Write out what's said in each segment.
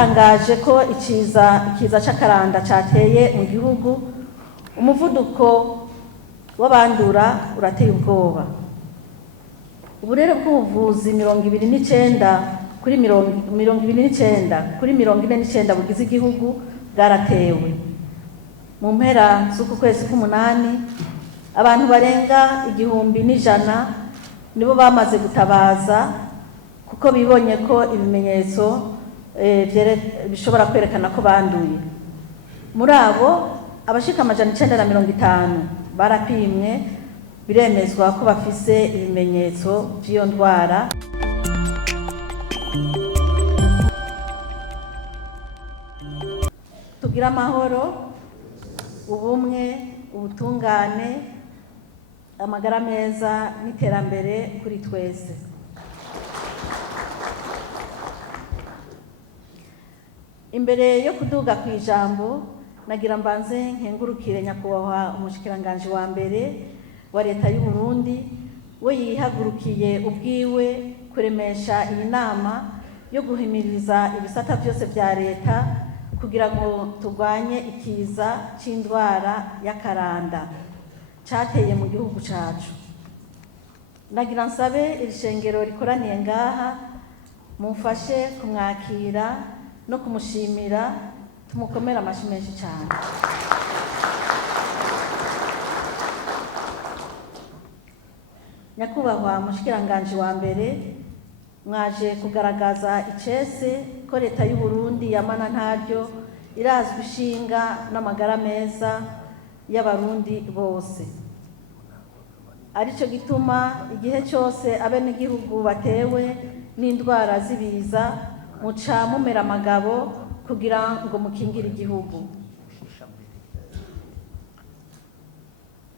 dutangaje ko ikiza c'akaranda cateye mu gihugu, umuvuduko w'abandura urateye ubwoba. Uburere bw'ubuvuzi 29 kuri 49 bugize igihugu bwaratewe. Mu mpera z'uku kwezi k'umunani, abantu barenga 1,100 nibo bamaze gutabaza kuko bibonye ko ibimenyetso bishobora kwerekana ko banduye. Muri abo abashika 950 barapimwe biremezwa ko bafise ibimenyetso by'iyo ndwara. Tugira amahoro, ubumwe, ubutungane, amagara meza n'iterambere kuri twese. Imbere yo kuduga ku ijambo, nagira mbanze nkengurukire nyakubahwa umushikiranganji wa mbere wa leta y'u Burundi, we yihagurukiye ubwiwe kuremesha iyi nama yo guhimiriza ibisata byose bya leta kugira ngo turwanye ikiza c'indwara y'akaranda cateye mu gihugu cacu. Nagira nsabe iri shengero rikoraniye ngaha mumfashe kumwakira no kumushimira, tumukomera amashi menshi cyane. Nyakubahwa mushikiranganji wa mbere, mwaje kugaragaza icese ko leta y'u Burundi yamana ntaryo irazwi ishinga n'amagara meza y'abarundi bose. Arico gituma igihe cyose abenegihugu batewe n'indwara z'ibiza muca mumera amagabo kugira ngo mukingire igihugu.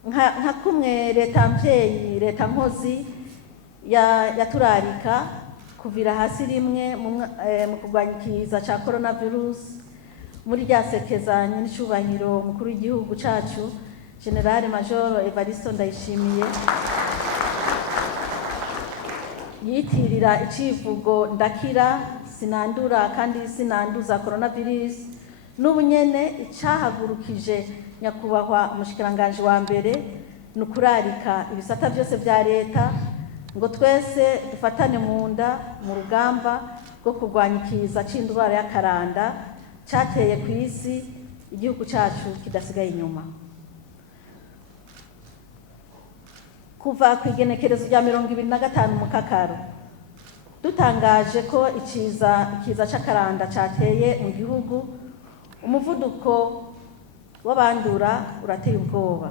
Nka kumwe leta mvyeyi, leta nkozi yaturarika kuvira hasi rimwe mu kurwanya ikiza ca coronavirus muri rya sekezanya n'icubahiro mukuru w'igihugu cacu General Major Evaristo Ndayishimiye yitirira icivugo ndakira sinandura kandi sinanduza coronavirus. N'ubunyene icahagurukije nyakubahwa umushikiranganji wa mbere nukurarika ibisata byose vya leta ngo twese dufatane mu nda mu rugamba rwo kurwanya ikiza c'indwara y'akaranda cateye ku isi, igihugu cacu kidasigaye inyuma. Kuva ku igenekerezo rya 25 mu Kakaro dutangaje ko ikiza c'akaranda cateye mu gihugu, umuvuduko w'abandura urateye ubwoba.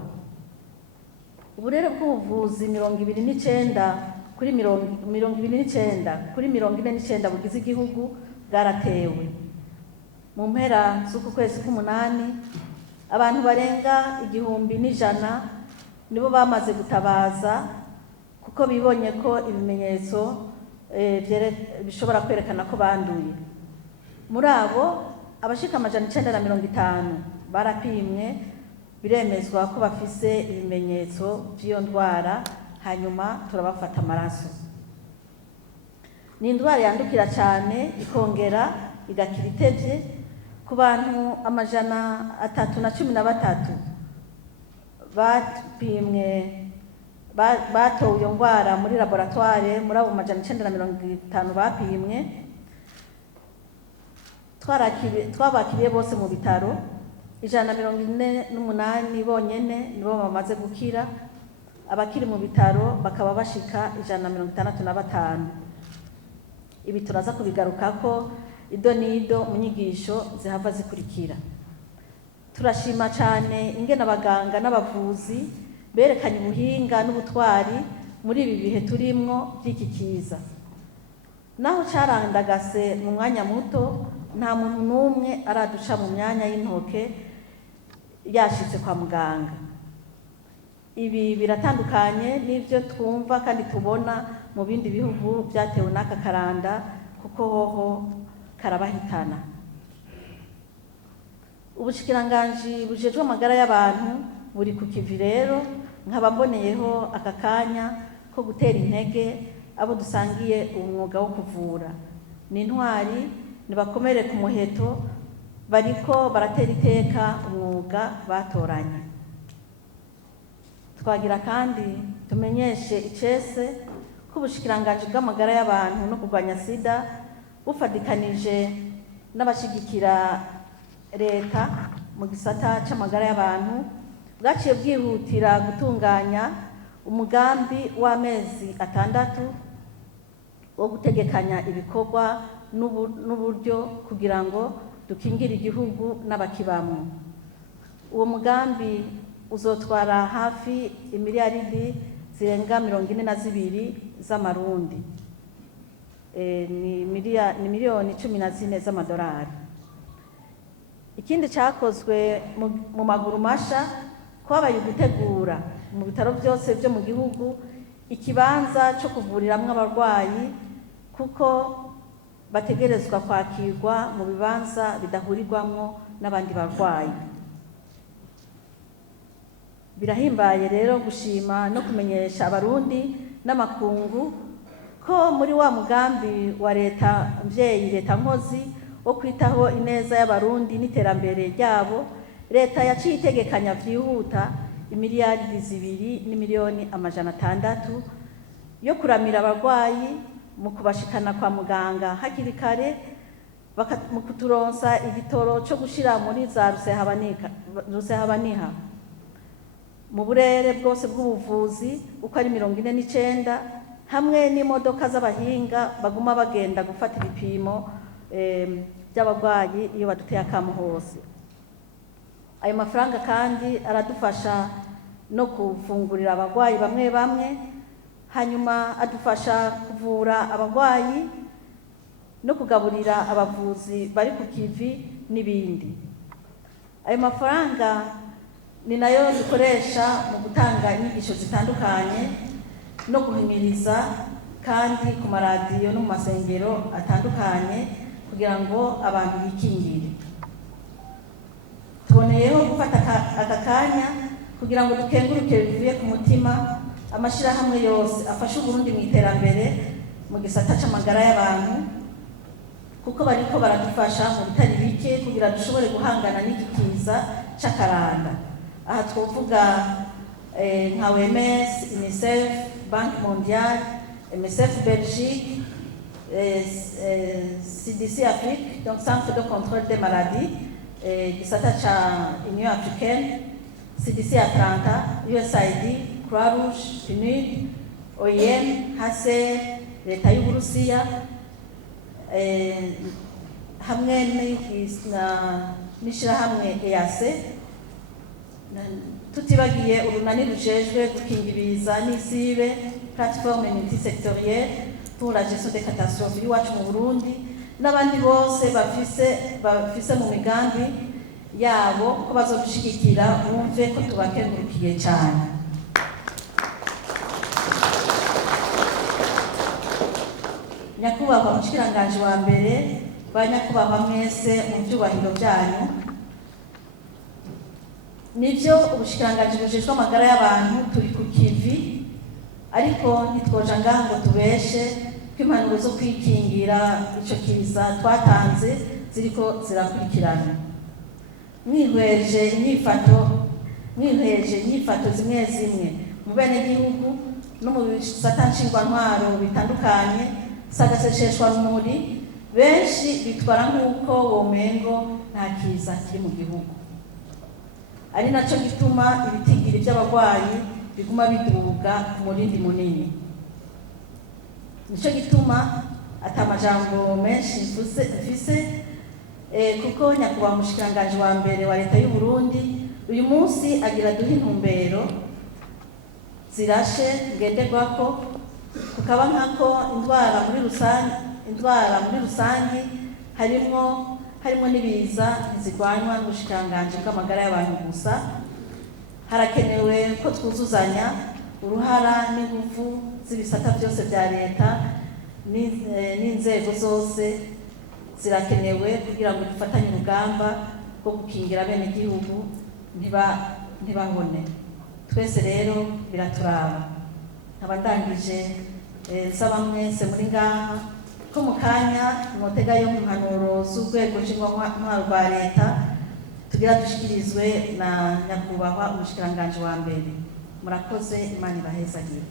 Uburere bw'ubuvuzi 29 kuri 49 bugize igihugu bwaratewe. Mu mpera z'uku kwezi k'umunani, abantu barenga 1,100 nibo bamaze gutabaza kuko bibonye ko ibimenyetso bishobora kwerekana ko banduye. Muri abo abashika 950 barapimwe biremezwa ko bafise ibimenyetso by'iyo ndwara, hanyuma turabafata amaraso. Ni indwara yandukira cyane ikongera igakira itevye. Ku bantu 313 bapimwe batowe iyo ndwara muri laboratoire, muri abo 950 bapimwe twabakiriye bose mu bitaro 148 bonyene nibo bamaze gukira. Abakiri mu bitaro bakaba bashika 165. Ibi turaza kubigarukako ido nido mu nyigisho zihava zikurikira. Turashima cyane ingene abaganga n'abavuzi berekanye ubuhinga n'ubutwari muri ibi bihe turimwo by'iki kiza. Naho carandagase mu mwanya muto, nta muntu n'umwe araduca mu myanya y'intoke yashitse kwa muganga. Ibi biratandukanye n'ivyo twumva kandi tubona mu bindi bihugu byatewe n'aka karanda, kuko hoho karabahitana. Ubushikiranganji bujejwe amagara y'abantu buri ku kivi rero, nkaba mboneyeho aka kanya ko gutera intege abo dusangiye umwuga wo kuvura. Ni intwari, nibakomere ku muheto, bariko baratera iteka umwuga batoranye. Twagira kandi tumenyeshe icese ko ubushikiranganji bw'amagara y'abantu no kurwanya sida bufadikanije n'abashigikira leta mu gisata c'amagara y'abantu bwaciye bwihutira gutunganya umugambi w'amezi 6 wo gutegekanya ibikorwa n'uburyo kugira ngo dukingire igihugu n'abakibamwo. Uwo mugambi uzotwara hafi imiliyaridi zirenga 42 z'amarundi, ni miliyoni 14 z'amadolari. Ikindi cyakozwe mu maguru masha kwabaye gutegura mu bitaro byose byo mu gihugu ikibanza cyo kuvuriramwo abarwayi, kuko bategerezwa kwakirwa mu bibanza bidahurirwamwo n'abandi barwayi. Birahimbaye rero gushima no kumenyesha abarundi n'amakungu ko muri wa mugambi wa leta mvyeyi, leta nkozi wo kwitaho ineza y'abarundi n'iterambere ryabo, leta yaciye itegekanya vyihuta imiliyaridi 2 n'imiliyoni 600 yo kuramira abarwayi mu kubashikana kwa muganga hakiri kare, mu kuturonsa igitoro cyo gushira muri za rusehabaniha mu burere bwose bw'ubuvuzi uko ari 49, hamwe n'imodoka z'abahinga baguma bagenda gufata ibipimo by'abarwayi iyo baduteye akamu hose. Ayo mafaranga kandi aradufasha no kufungurira abarwayi bamwe bamwe, hanyuma adufasha kuvura abarwayi no kugaburira abavuzi bari ku kivi n'ibindi. Ayo mafaranga ni nayo dukoresha mu gutanga inyigisho zitandukanye no guhimiriza kandi ku maradiyo no mu masengero atandukanye kugira ngo abantu bikingire. Tuboneyeho gufata aka kanya kugira ngo dukenguruke bivuye ku mutima amashirahamwe yose afasha Uburundi mu iterambere mu gisata c'amagara y'abantu, kuko bariko baradufasha mu bitari bike kugira dushobore guhangana n'ikikiza c'akaranda. Aha twovuga nka OMS, UNICEF, Banque Mondiale, MSF Belgique, CDC Afrique, donc Centre de contrôle des maladies, gisata ca Union Africaine, CDC Atlanta, USAID, Croix-Rouge, PNUD, OIM, HCR, leta y'Uburusiya, hamwe n'ishirahamwe EAC, tutibagiye urunani rujejwe gukingiriza n'isibe, plateforme multisectorielle pour la gestion des catastrophes iwacu mu Burundi, n'abandi bose bafise mu migambi yabo ko bazodushigikira, bumve ko tubakengurukiye cyane. Nyakubahwa Mushikiranganji wa mbere, ba nyakubahwa mwese mu byubahiro byanyu, nivyo ubushikiranganji bujejwe amagara y'abantu turi ku kivi, ariko ntitwoja ngaha ngo tubeshe ko impanuro zo kwikingira ico kiza twatanze ziriko zirakurikirana. Mwihweje inyifato zimwe zimwe mu benegihugu no mu bisata nshingwantwaro bitandukanye, sagasesheshwa rumuri, benshi bitwara nk'uko womengo nta kiza kiri mu gihugu. Ari naco gituma ibitigiri by'abarwayi biguma biduga ku murindi munini. Nico gituma atamajambo menshi mfise, kuko nyakubahwa Mushikiranganji wa mbere wa leta y'u Burundi uyu munsi agira duha intumbero zirashe ngenderwako, kukaba nkako indwara muri rusangi harimo n'ibiza ntizirwanywa n'ubushikiranganji bw'amagara y'abantu gusa. Harakenewe ko twuzuzanya uruhara n'ingufu z'ibisata byose bya leta n'inzego zose zirakenewe kugira ngo dufatanye urugamba rwo gukingira bene gihugu ntibabone. Twese rero biraturaba. Nkaba ndangije nsaba mwese muri ngaha ko mu kanya mwotega yo impanuro z'urwego nshingwantwaro rwa leta tugira dushikirizwe na nyakubahwa umushikiranganji wa mbere. Murakoze, Imana ibahezagire.